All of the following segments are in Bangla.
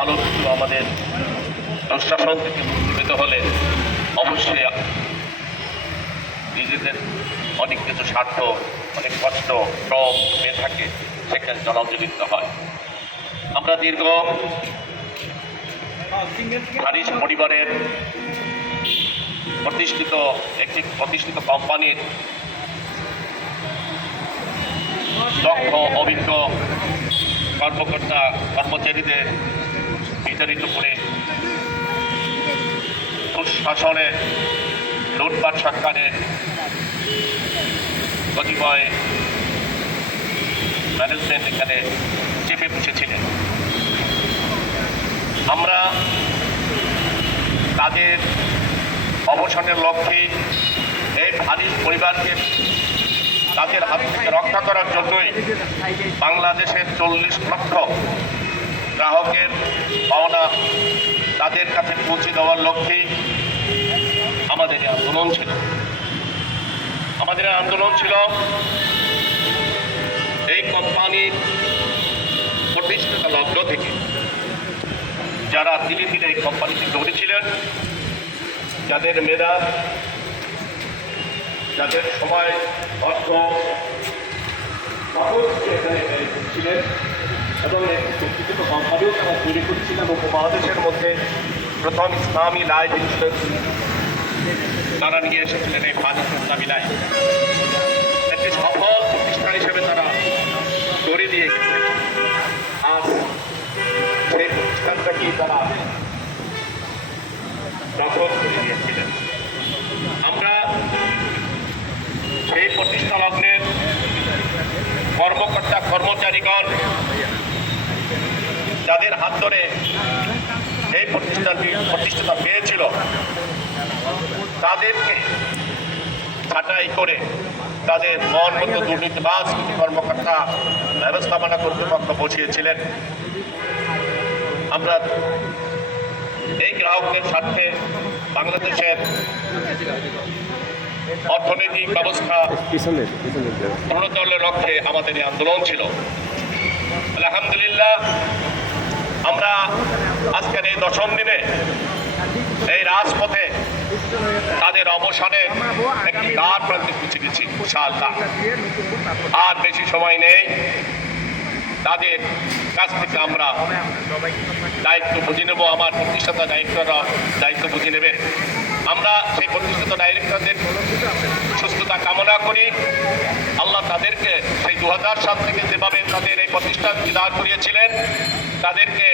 ভালো কিছু আমাদের দুঃশাসন থেকে মুক্তি পেতে হলে অবশ্যই নিজেদের অনেক কিছু স্বার্থ, অনেক কষ্ট, শ্রম হয়ে থাকে, সেখানে জলাঞ্জলিত হয়। আমরা দীর্ঘ হারিস পরিবারের একটি প্রতিষ্ঠিত কোম্পানির দক্ষ অভিজ্ঞ কর্মকর্তা কর্মচারীদের বিতাড়িত করে সুশাসনে লুটপাট সরকারের কতিপয় ম্যানেজমেন্ট এখানে চেপে বসেছিলেন। আমরা তাদের অবসানের লক্ষ্যে এই হারিস পরিবারকে তাদের হাত থেকে রক্ষা করার জন্যই বাংলাদেশের 40 লক্ষ গ্রাহকের পাওনা তাদের কাছে পৌঁছে দেওয়ার লক্ষ্যেই আমাদের এই আন্দোলন ছিল। এই কোম্পানির প্রতিষ্ঠাতা লগ্ন থেকে যারা ধীরে ধীরে এই কোম্পানিতে দৌড়েছিলেন, যাদের মেধা, যাদের সময়, অর্থ এখানে ছিলেন এবং ব্যক্তিগত কোম্পানিও তারা তৈরি করছিলেন। উপমহাদেশের মধ্যে প্রথম ইসলামী লাইফ ইন্স্যুরেন্স তারা নিয়ে এসেছিলেন। এই হারিস ইসলামী লাইফ একটি সফল প্রতিষ্ঠান হিসেবে তারা গড়ে দিয়ে গেছেন। আর সেই প্রতিষ্ঠানটাকেই তারা দখল করে দিয়েছিলেন। আমরা সেই প্রতিষ্ঠা লগ্নের কর্মকর্তা কর্মচারীগণ যাদের হাত ধরে এই প্রতিষ্ঠাতা পেয়েছিল, তাদেরকে ছাঁটাই করে তাদের মন মতো দুর্নীতিবাজ কর্মকর্তা ব্যবস্থাপনা কর্তৃপক্ষ বসিয়েছিলেন। আমরা এই গ্রাহকদের স্বার্থে বাংলাদেশের অর্থনৈতিক ব্যবস্থা উন্নয়নের লক্ষ্যে আমাদের এই আন্দোলন ছিল। আলহামদুলিল্লাহ, আমরা আজকের এই 10ম দিনে এই রাজপথে তাদের অবসানের একটি দ্বার প্রান্তে পৌঁছে গেছি ইনশাআল্লাহ। আর বেশি সময় নেই, তাদের কাছ থেকে আমরা দায়িত্ব বুঝে নেব। আমার প্রতিষ্ঠাতা ডাইরেক্টররা দায়িত্ব বুঝে নেবে। আমরা সেই প্রতিষ্ঠাতা ডাইরেক্টরদের সুস্থতা কামনা করি। আল্লাহ তাদেরকে সেই 2000 সাল থেকে যেভাবে তাদের এই প্রতিষ্ঠানকে দাঁড় করিয়েছিলেন, তাদেরকে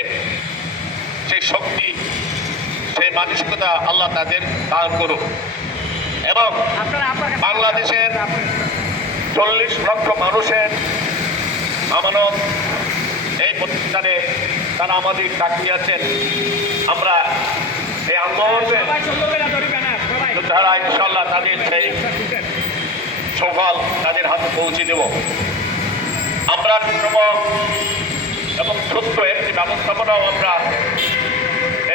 সেই শক্তি, সেই মানসিকতা আল্লাহ তাদের দান করুক এবং বাংলাদেশের 40 লক্ষ মানুষের আমানত এই প্রতিষ্ঠানে তারা আমাদের তাকিয়ে আছেন। আমরা এই আন্দোলনে যারা ইনশাল্লাহ তাদের সেই সফল তাদের হাতে পৌঁছে দেব। আমরা সুষম এবং সুস্থ একটি ব্যবস্থাপনাও আমরা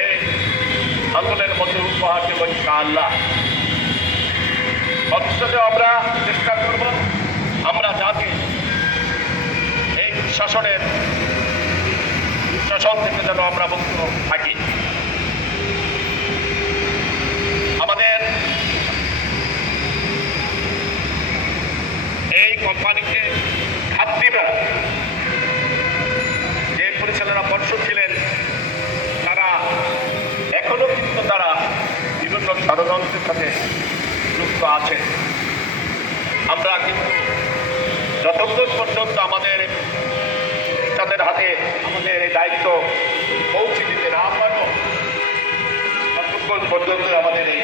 এই আন্দোলনের মধ্যে উপহার দেব ইনশাআল্লাহ। ভবিষ্যতে আমরা চেষ্টা করব আমরা যাতে এই শাসন থেকে যেন আমরা মুক্ত থাকি। আমাদের এই কোম্পানিকে হাত দিবে যে পরিচালনা পর্ষদ ছিলেন, তারা এখনো কিন্তু তারা বিভিন্ন ষড়যন্ত্রের সাথে যুক্ত আছে। আমরা কিন্তু যতক্ষণ পর্যন্ত আমাদের তাদের হাতে আমাদের এই দায়িত্ব পৌঁছে দিতে না পারব, ততক্ষণ পর্যন্ত আমাদের এই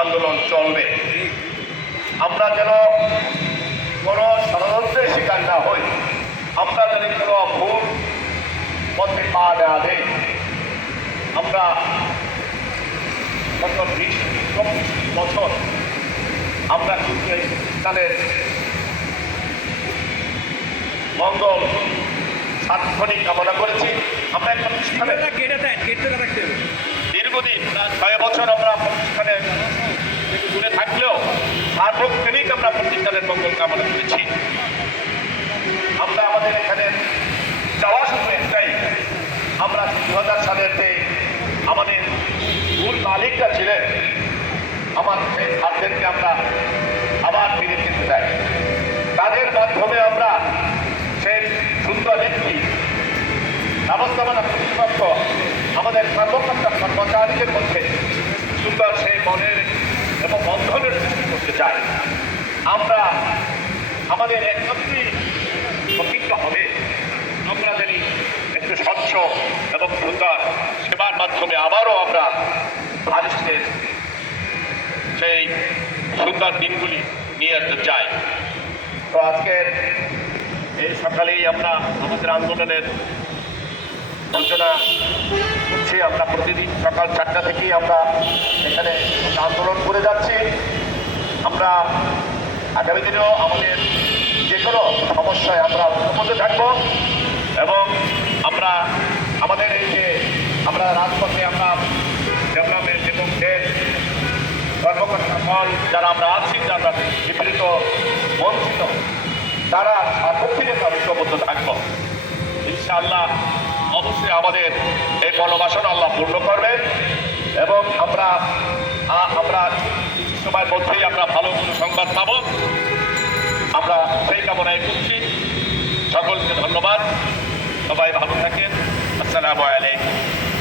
আন্দোলন চলবে। আমরা যেন কোনো ষড়যন্ত্রের শিকার না হই, আমরা যেন কোনো ভুল পথে পা দেওয়া দেয়। আমরা গত 20-24 বছর আমরা কিন্তু এই প্রতিষ্ঠানের মঙ্গল সার্বক্ষণিক কামনা করেছি। আমরা একটা প্রতিষ্ঠানে দীর্ঘদিন 6 বছর আমরা প্রতিষ্ঠানে দূরে থাকলেও সার্বক্ষণিক আমরা প্রতিষ্ঠানের মঙ্গল কামনা করেছি। আমরা আমাদের এখানে যাওয়া শুধু একটাই, আমরা 2000 সালের যে আমাদের মূল মালিকরা ছিলেন, আমার সেই ছাত্রদেরকে আমরা আবার ফিরে পেতে চাই। তাদের মাধ্যমে আমরা সেই সুন্দর একটি ব্যবস্থাপনা প্রতিপক্ষ আমাদের কর্মকর্তা কর্মচারীদের মধ্যে সুন্দর সেই মনের এবং বন্ধনের সৃষ্টি করতে চাই। আমরা আমাদের একত্রই প্রতিজ্ঞা হবে, আমরা যদি একটু স্বচ্ছ এবং সুন্দর সেবার মাধ্যমে আবারও আমরা বালিশের সেই সুন্দর দিনগুলি নিয়ে আসতে চাই। তো আজকের এই সকালেই আমরা আমাদের আন্দোলনের সূচনা করছি। আমরা প্রতিদিন সকাল 4টা থেকেই আমরা এখানে আন্দোলন করে যাচ্ছি। আমরা আগামী দিনেও আমাদের যে কোনো সমস্যায় আমরা ঐক্যবদ্ধ থাকবো এবং আমরা আমাদের এই যে আমরা রাজপথে আমরা ডেভেলপমেন্ট এবং দেশ কর্মকর্তা ফল যারা আমরা আছি, যারা বিপরীত বঞ্চিত, তারা সার্বক্ষণিক ঐক্যবদ্ধ থাকবো। ইনশাআল্লাহ অবশ্যই আমাদের এই গণবাসনা আল্লাহ পূর্ণ করবেন এবং আমরা কিছু সময়ের মধ্যেই আমরা ভালো কোনো সংবাদ পাবো। আমরা সেই কামনায় করছি। সকলকে ধন্যবাদ। সবাই ভালো থাকেন। আসসালামু আলাইকুম।